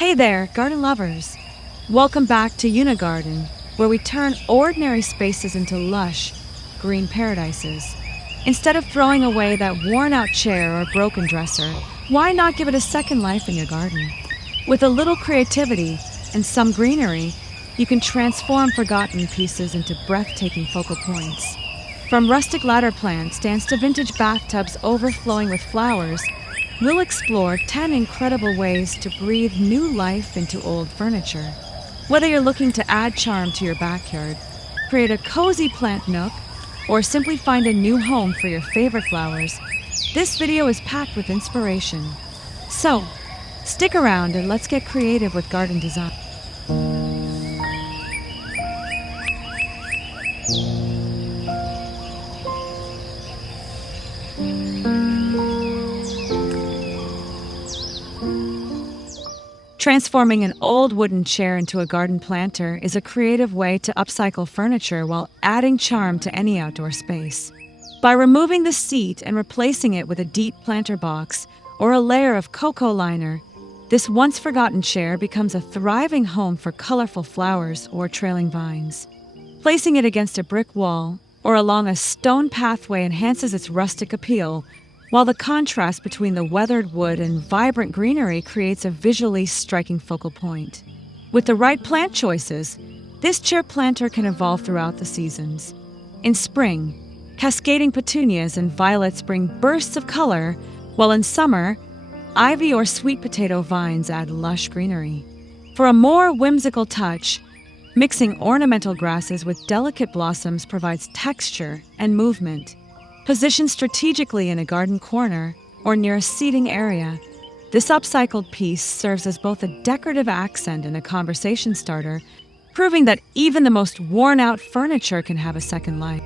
Hey there, garden lovers! Welcome back to Unigarden, where we turn ordinary spaces into lush, green paradises. Instead of throwing away that worn-out chair or broken dresser, why not give it a second life in your garden? With a little creativity and some greenery, you can transform forgotten pieces into breathtaking focal points. From rustic ladder plant stands to vintage bathtubs overflowing with flowers, we'll explore 10 incredible ways to breathe new life into old furniture. Whether you're looking to add charm to your backyard, create a cozy plant nook, or simply find a new home for your favorite flowers, this video is packed with inspiration. So, stick around and let's get creative with garden design. Transforming an old wooden chair into a garden planter is a creative way to upcycle furniture while adding charm to any outdoor space. By removing the seat and replacing it with a deep planter box or a layer of cocoa liner, this once-forgotten chair becomes a thriving home for colorful flowers or trailing vines. Placing it against a brick wall or along a stone pathway enhances its rustic appeal, while the contrast between the weathered wood and vibrant greenery creates a visually striking focal point. With the right plant choices, this chair planter can evolve throughout the seasons. In spring, cascading petunias and violets bring bursts of color, while in summer, ivy or sweet potato vines add lush greenery. For a more whimsical touch, mixing ornamental grasses with delicate blossoms provides texture and movement. Positioned strategically in a garden corner or near a seating area, this upcycled piece serves as both a decorative accent and a conversation starter, proving that even the most worn-out furniture can have a second life.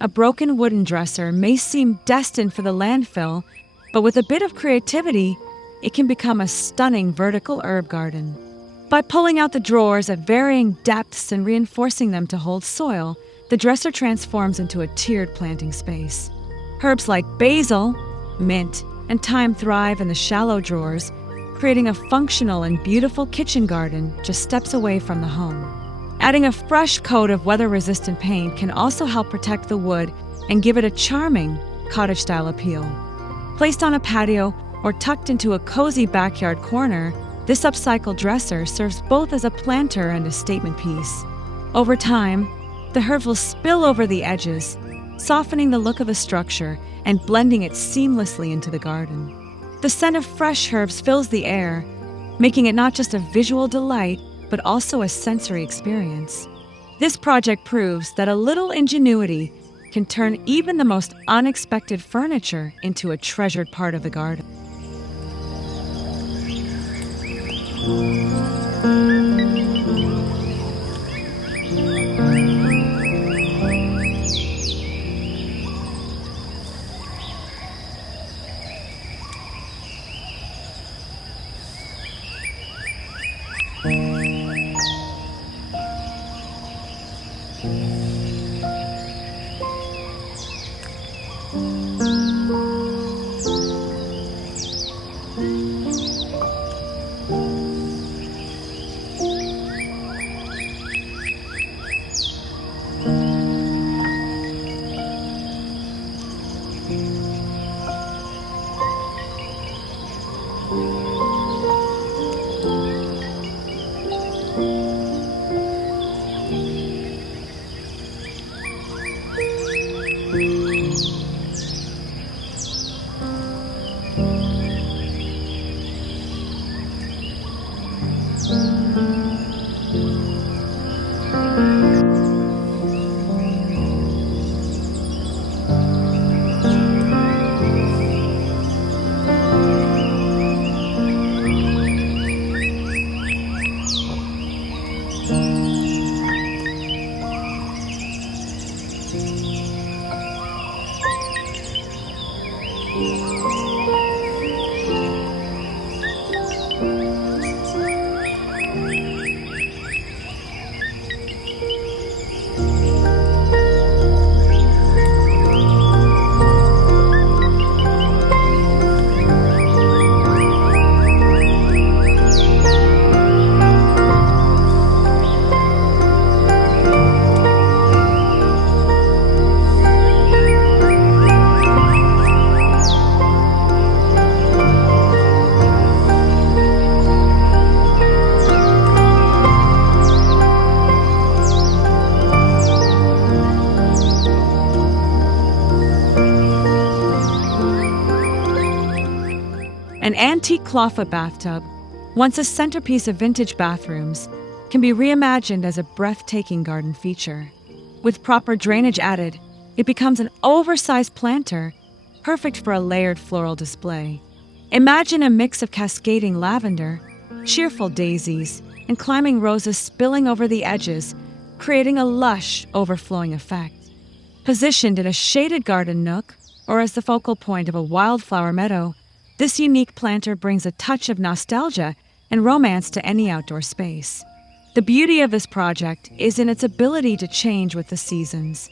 A broken wooden dresser may seem destined for the landfill, but with a bit of creativity, it can become a stunning vertical herb garden. By pulling out the drawers at varying depths and reinforcing them to hold soil, the dresser transforms into a tiered planting space. Herbs like basil, mint, and thyme thrive in the shallow drawers, creating a functional and beautiful kitchen garden just steps away from the home. Adding a fresh coat of weather-resistant paint can also help protect the wood and give it a charming, cottage-style appeal. Placed on a patio or tucked into a cozy backyard corner, This upcycled dresser serves both as a planter and a statement piece. Over time, the herbs will spill over the edges, softening the look of the structure and blending it seamlessly into the garden. The scent of fresh herbs fills the air, making it not just a visual delight, but also a sensory experience. This project proves that a little ingenuity can turn even the most unexpected furniture into a treasured part of the garden. An antique clawfoot bathtub, once a centerpiece of vintage bathrooms, can be reimagined as a breathtaking garden feature. With proper drainage added, it becomes an oversized planter, perfect for a layered floral display. Imagine a mix of cascading lavender, cheerful daisies, and climbing roses spilling over the edges, creating a lush, overflowing effect. Positioned in a shaded garden nook, or as the focal point of a wildflower meadow, this unique planter brings a touch of nostalgia and romance to any outdoor space. The beauty of this project is in its ability to change with the seasons.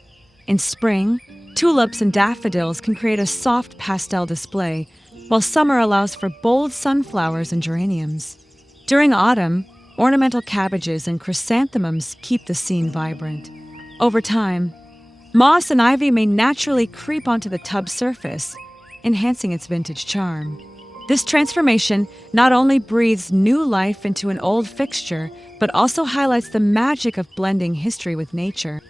In spring, tulips and daffodils can create a soft pastel display, while summer allows for bold sunflowers and geraniums. During autumn, ornamental cabbages and chrysanthemums keep the scene vibrant. Over time, moss and ivy may naturally creep onto the tub's surface, enhancing its vintage charm. This transformation not only breathes new life into an old fixture, but also highlights the magic of blending history with nature.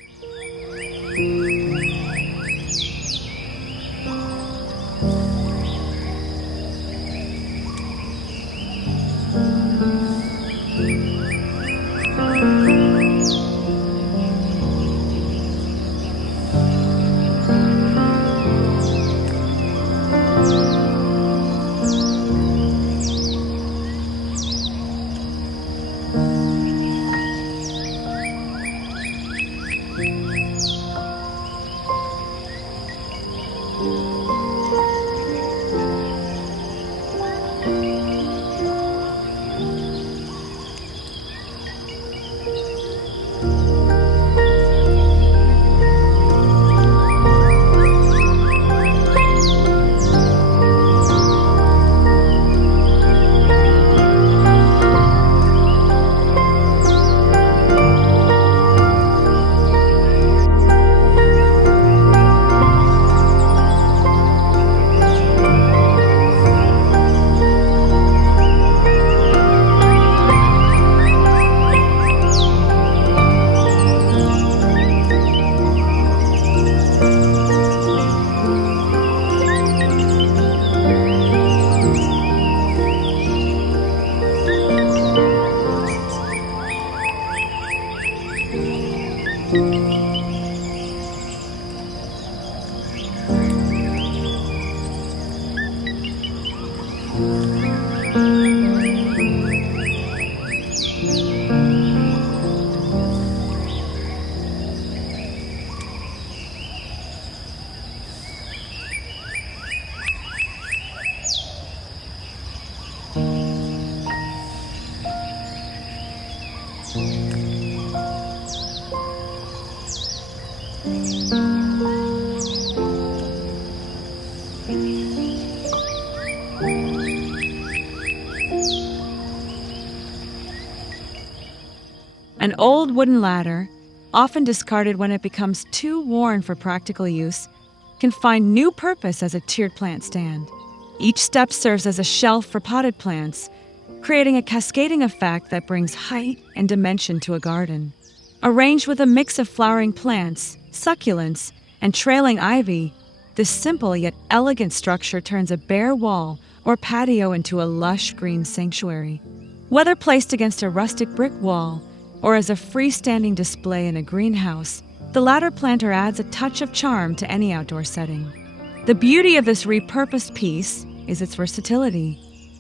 An old wooden ladder, often discarded when it becomes too worn for practical use, can find new purpose as a tiered plant stand. Each step serves as a shelf for potted plants, creating a cascading effect that brings height and dimension to a garden. Arranged with a mix of flowering plants, succulents, and trailing ivy, this simple yet elegant structure turns a bare wall or patio into a lush green sanctuary. Whether placed against a rustic brick wall or as a freestanding display in a greenhouse, the ladder planter adds a touch of charm to any outdoor setting. The beauty of this repurposed piece is its versatility.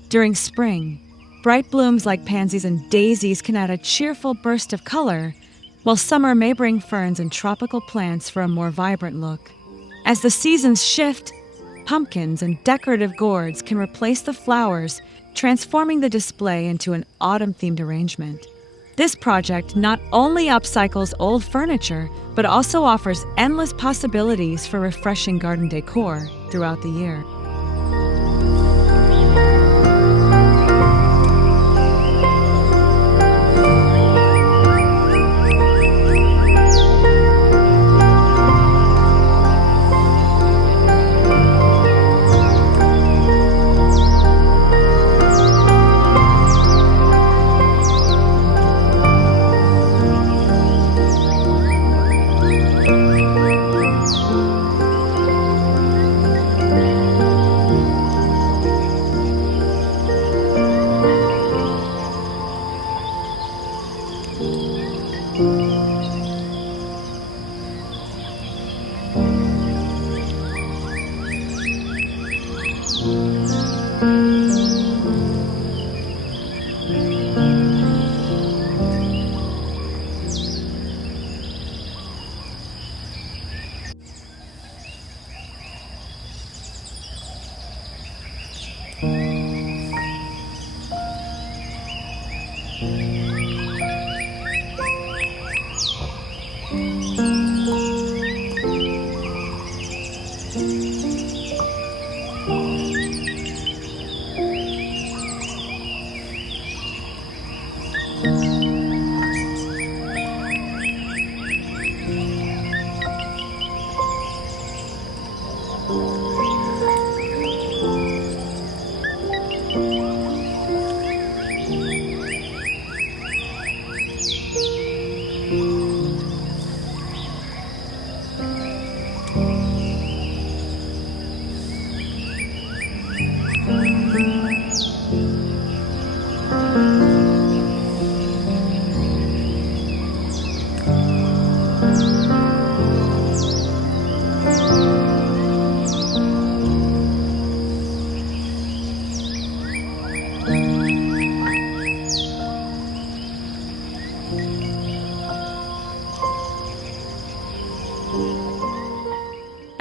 During spring, bright blooms like pansies and daisies can add a cheerful burst of color, while summer may bring ferns and tropical plants for a more vibrant look. As the seasons shift, pumpkins and decorative gourds can replace the flowers, transforming the display into an autumn-themed arrangement. This project not only upcycles old furniture, but also offers endless possibilities for refreshing garden decor throughout the year.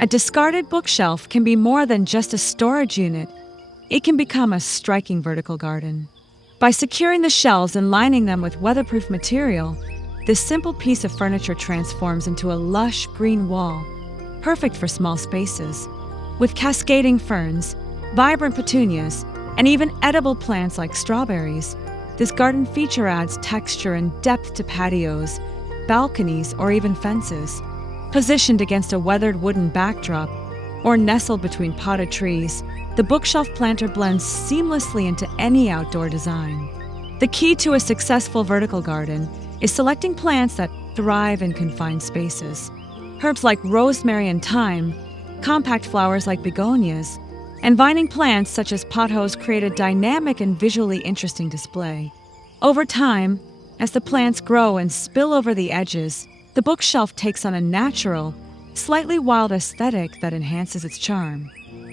A discarded bookshelf can be more than just a storage unit. It can become a striking vertical garden. By securing the shelves and lining them with weatherproof material, this simple piece of furniture transforms into a lush green wall, perfect for small spaces. With cascading ferns, vibrant petunias, and even edible plants like strawberries, this garden feature adds texture and depth to patios, balconies, or even fences. Positioned against a weathered wooden backdrop or nestled between potted trees, the bookshelf planter blends seamlessly into any outdoor design. The key to a successful vertical garden is selecting plants that thrive in confined spaces. Herbs like rosemary and thyme, compact flowers like begonias, and vining plants such as pothos create a dynamic and visually interesting display. Over time, as the plants grow and spill over the edges, the bookshelf takes on a natural, slightly wild aesthetic that enhances its charm.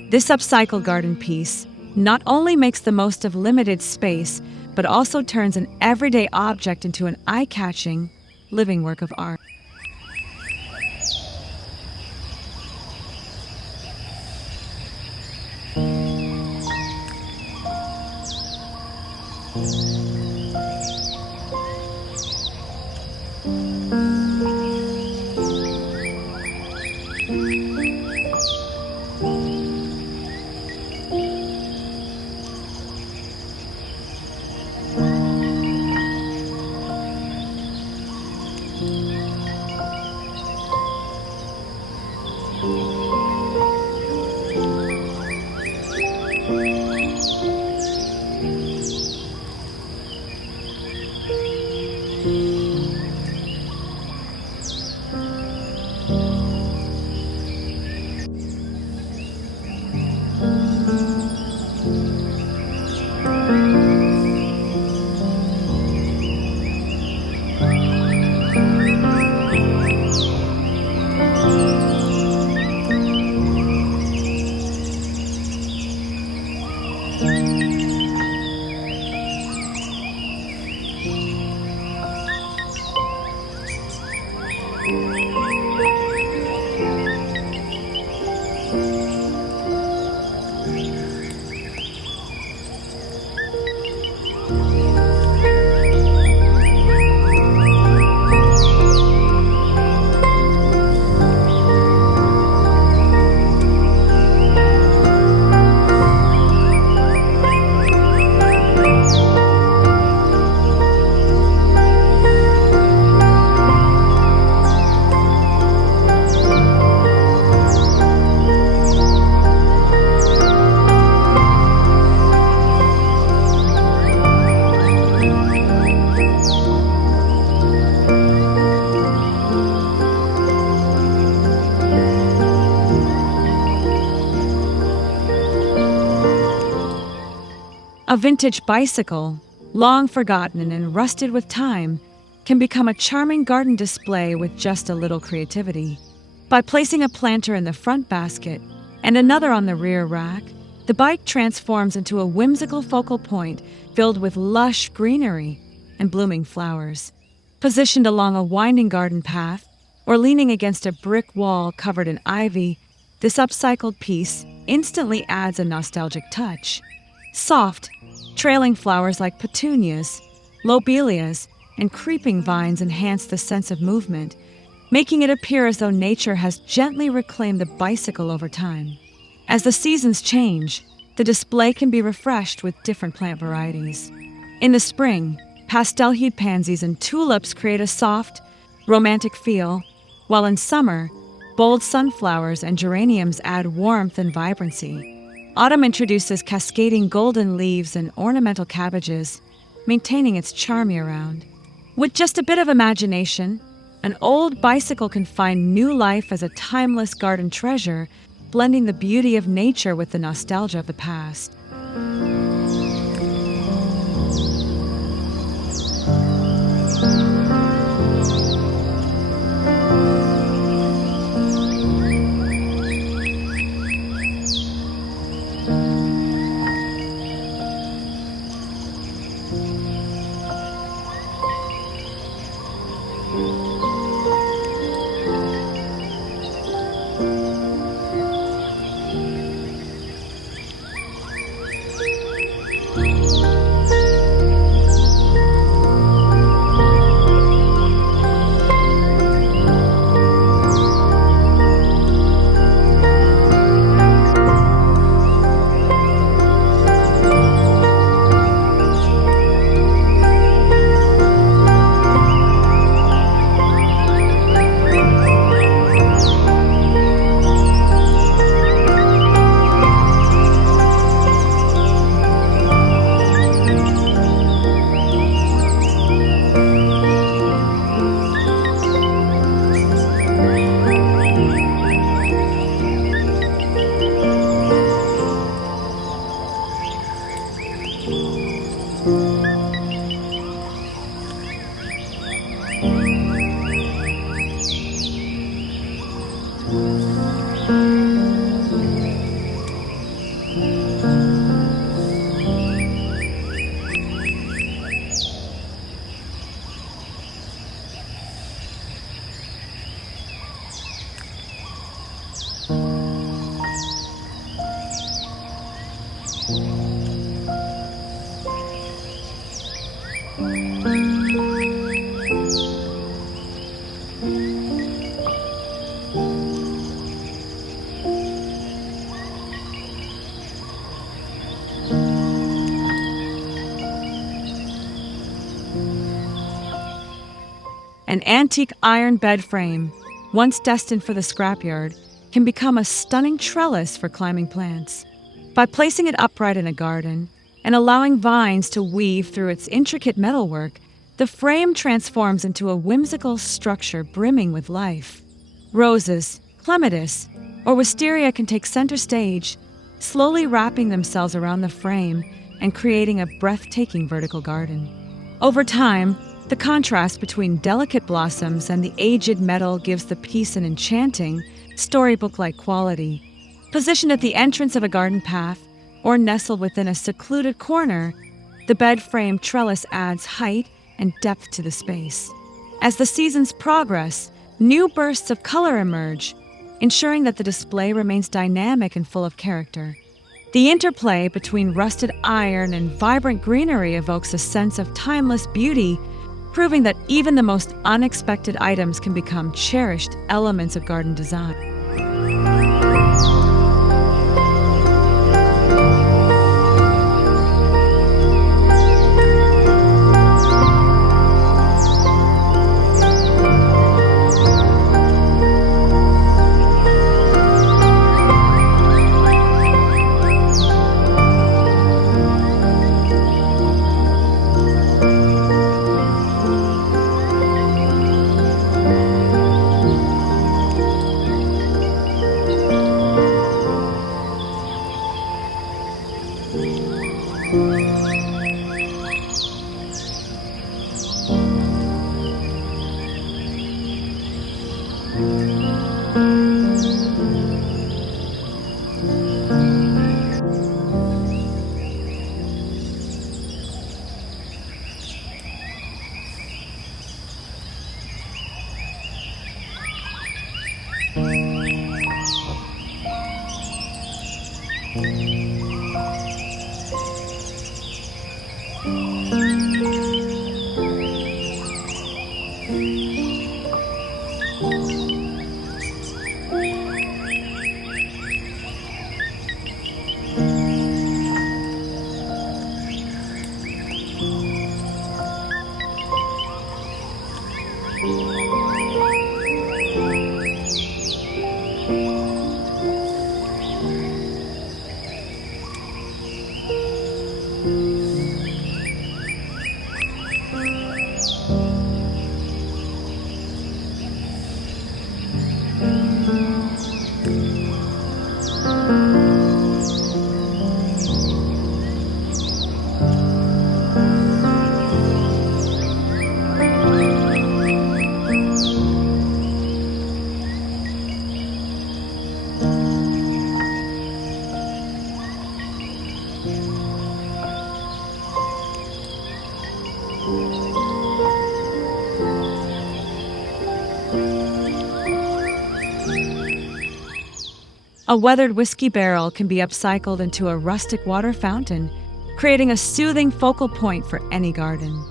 This upcycled garden piece not only makes the most of limited space, but also turns an everyday object into an eye-catching, living work of art. A vintage bicycle, long forgotten and rusted with time, can become a charming garden display with just a little creativity. By placing a planter in the front basket and another on the rear rack, the bike transforms into a whimsical focal point filled with lush greenery and blooming flowers. Positioned along a winding garden path or leaning against a brick wall covered in ivy, this upcycled piece instantly adds a nostalgic touch. Soft, trailing flowers like petunias, lobelias, and creeping vines enhance the sense of movement, making it appear as though nature has gently reclaimed the bicycle over time. As the seasons change, the display can be refreshed with different plant varieties. In the spring, pastel-hued pansies and tulips create a soft, romantic feel, while in summer, bold sunflowers and geraniums add warmth and vibrancy. Autumn introduces cascading golden leaves and ornamental cabbages, maintaining its charm year-round. With just a bit of imagination, an old bicycle can find new life as a timeless garden treasure, blending the beauty of nature with the nostalgia of the past. An antique iron bed frame, once destined for the scrapyard, can become a stunning trellis for climbing plants. By placing it upright in a garden and allowing vines to weave through its intricate metalwork, the frame transforms into a whimsical structure brimming with life. Roses, clematis, or wisteria can take center stage, slowly wrapping themselves around the frame and creating a breathtaking vertical garden. Over time, the contrast between delicate blossoms and the aged metal gives the piece an enchanting, storybook-like quality. Positioned at the entrance of a garden path or nestled within a secluded corner, the bed frame trellis adds height and depth to the space. As the seasons progress, new bursts of color emerge, ensuring that the display remains dynamic and full of character. The interplay between rusted iron and vibrant greenery evokes a sense of timeless beauty, proving that even the most unexpected items can become cherished elements of garden design. A weathered whiskey barrel can be upcycled into a rustic water fountain, creating a soothing focal point for any garden.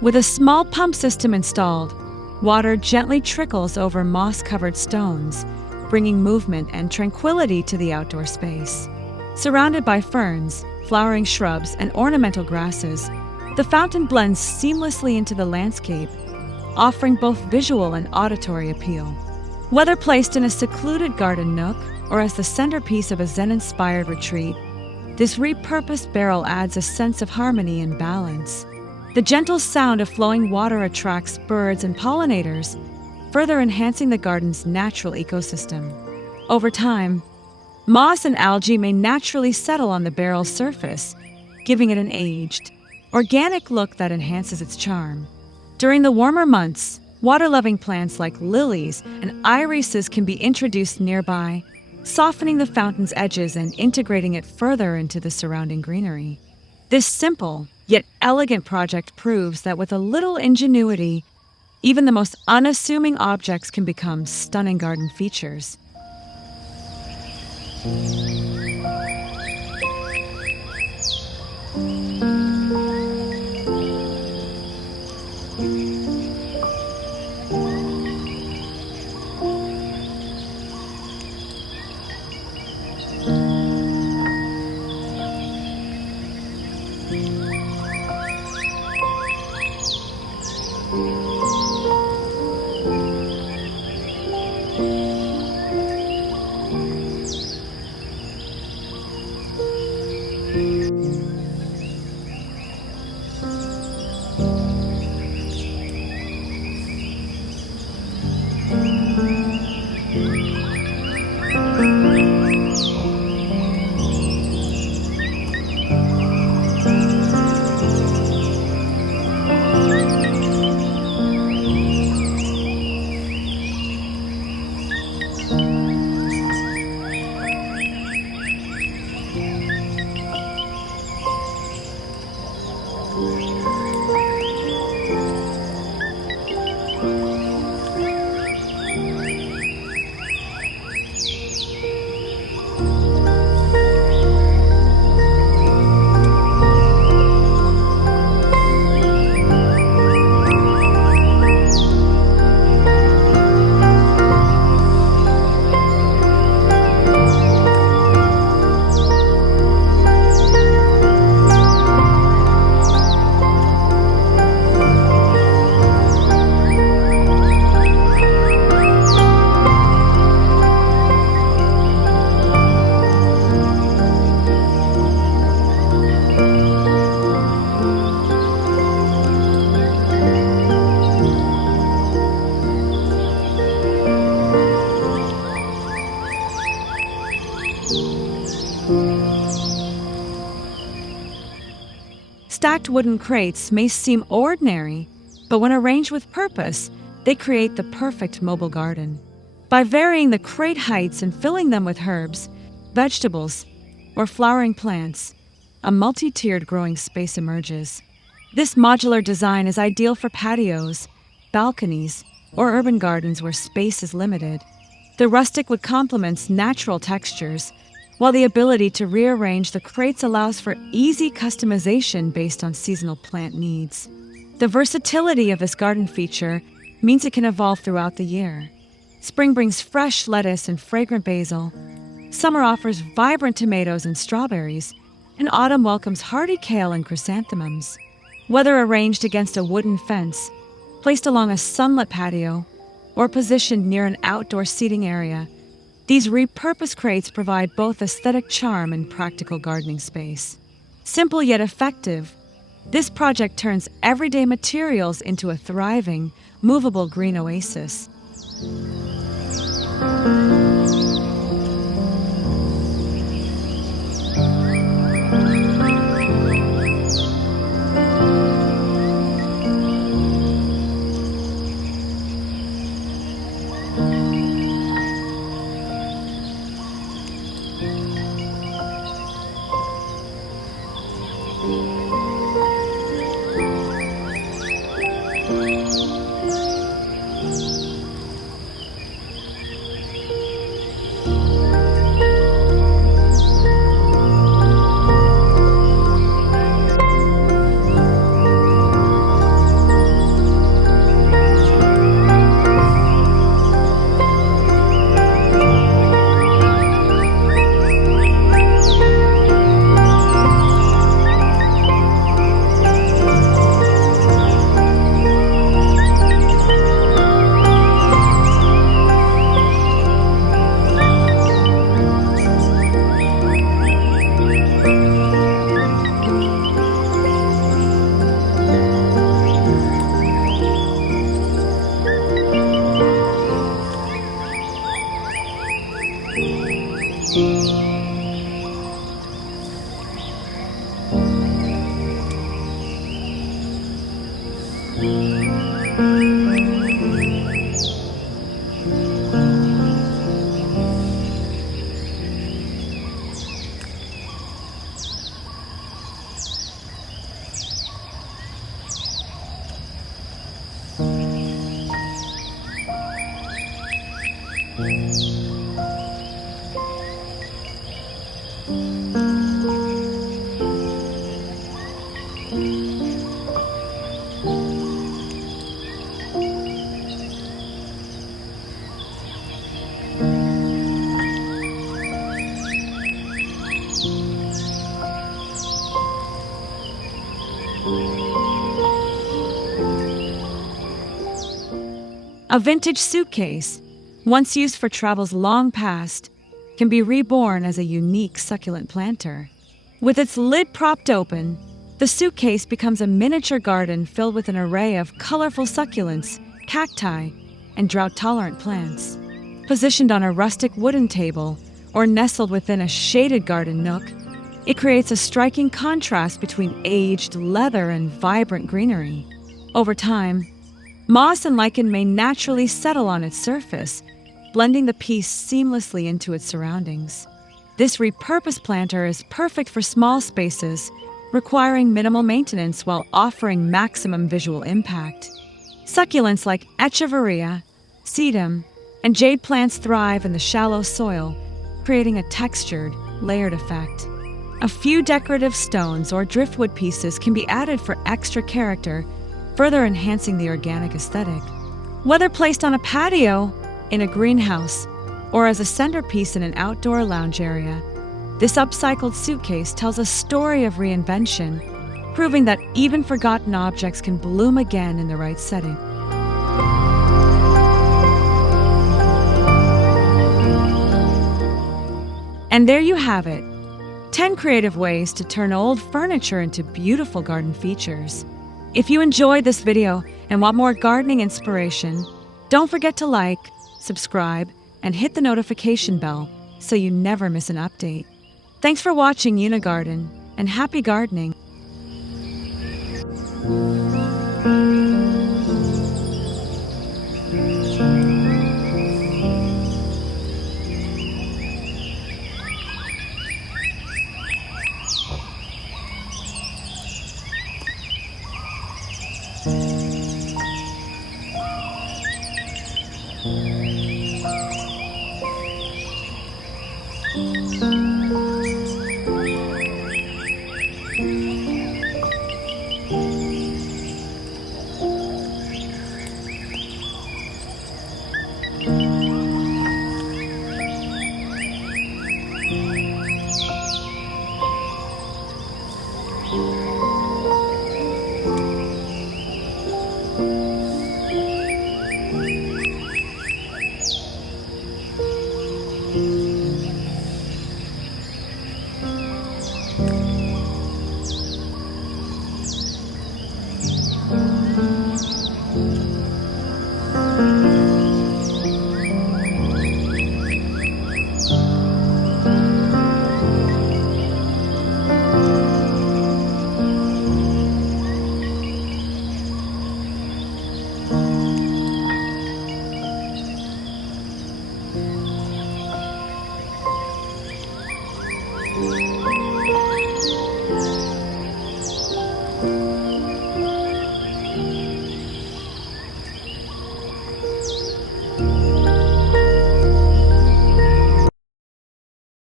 With a small pump system installed, water gently trickles over moss-covered stones, bringing movement and tranquility to the outdoor space. Surrounded by ferns, flowering shrubs, and ornamental grasses, the fountain blends seamlessly into the landscape, offering both visual and auditory appeal. Whether placed in a secluded garden nook or as the centerpiece of a Zen-inspired retreat, this repurposed barrel adds a sense of harmony and balance. The gentle sound of flowing water attracts birds and pollinators, further enhancing the garden's natural ecosystem. Over time, moss and algae may naturally settle on the barrel's surface, giving it an aged, organic look that enhances its charm. During the warmer months, water-loving plants like lilies and irises can be introduced nearby, softening the fountain's edges and integrating it further into the surrounding greenery. This simple, yet elegant project proves that with a little ingenuity, even the most unassuming objects can become stunning garden features. wooden crates may seem ordinary, but when arranged with purpose, they create the perfect mobile garden. By varying the crate heights and filling them with herbs, vegetables, or flowering plants, a multi-tiered growing space emerges. This modular design is ideal for patios, balconies, or urban gardens where space is limited. The rustic wood complements natural textures, while the ability to rearrange the crates allows for easy customization based on seasonal plant needs. The versatility of this garden feature means it can evolve throughout the year. Spring brings fresh lettuce and fragrant basil. Summer offers vibrant tomatoes and strawberries, and autumn welcomes hardy kale and chrysanthemums. Whether arranged against a wooden fence, placed along a sunlit patio, or positioned near an outdoor seating area, these repurposed crates provide both aesthetic charm and practical gardening space. Simple yet effective, this project turns everyday materials into a thriving, movable green oasis. A vintage suitcase, once used for travels long past, can be reborn as a unique succulent planter. With its lid propped open, the suitcase becomes a miniature garden filled with an array of colorful succulents, cacti, and drought-tolerant plants. Positioned on a rustic wooden table or nestled within a shaded garden nook, it creates a striking contrast between aged leather and vibrant greenery. Over time, moss and lichen may naturally settle on its surface, blending the piece seamlessly into its surroundings. This repurposed planter is perfect for small spaces, requiring minimal maintenance while offering maximum visual impact. Succulents like echeveria, sedum, and jade plants thrive in the shallow soil, creating a textured, layered effect. A few decorative stones or driftwood pieces can be added for extra character, further enhancing the organic aesthetic. Whether placed on a patio, in a greenhouse, or as a centerpiece in an outdoor lounge area, this upcycled suitcase tells a story of reinvention, proving that even forgotten objects can bloom again in the right setting. And there you have it, 10 creative ways to turn old furniture into beautiful garden features. If you enjoyed this video and want more gardening inspiration, don't forget to like, subscribe, and hit the notification bell so you never miss an update. Thanks for watching Unigarden, and happy gardening!